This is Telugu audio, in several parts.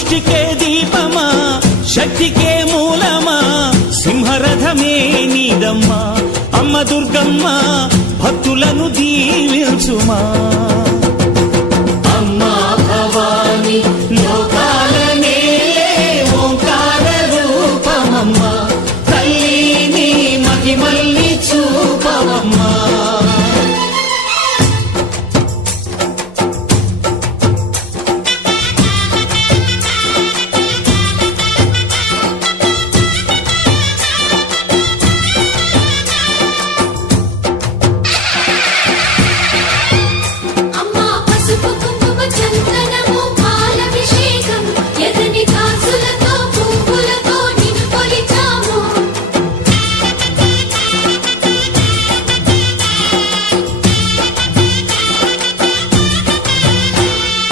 సృష్టికే దీపమా శక్తికే మూలమా సింహరథమే నీదమ్మా అమ్మ దుర్గమ్మ భక్తులను దీవించుమా అమ్మా భవాని లోకాల నేలే ఓంకార రూపమమ్మా తల్లిని మహిమల్ని చూపవమ్మా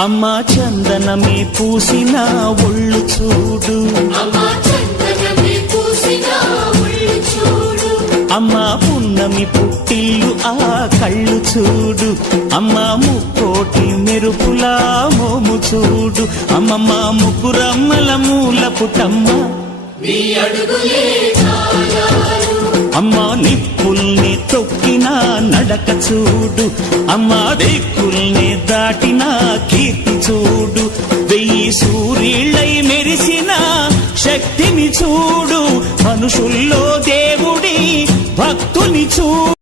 అమ్మా చందనమే పూసిన ఒళ్ళు చూడు అమ్మా పున్నమి పుట్టిల్లు ఆ కళ్ళు చూడు అమ్మా ముక్కోటి మెరుపులా మోము చూడు అమ్మమ్మ ముగ్గురమ్మల మూల పుటమ్మ అమ్మా నిప్పుల్ని తొక్కిన నడక చూడు అమ్మా దిక్కుల్ని దాటిన కీర్తి చూడు 1000 సూర్యుళ్ళై మెరిసిన శక్తిని చూడు మనుషుల్లో దేవుడి భక్తుని చూడు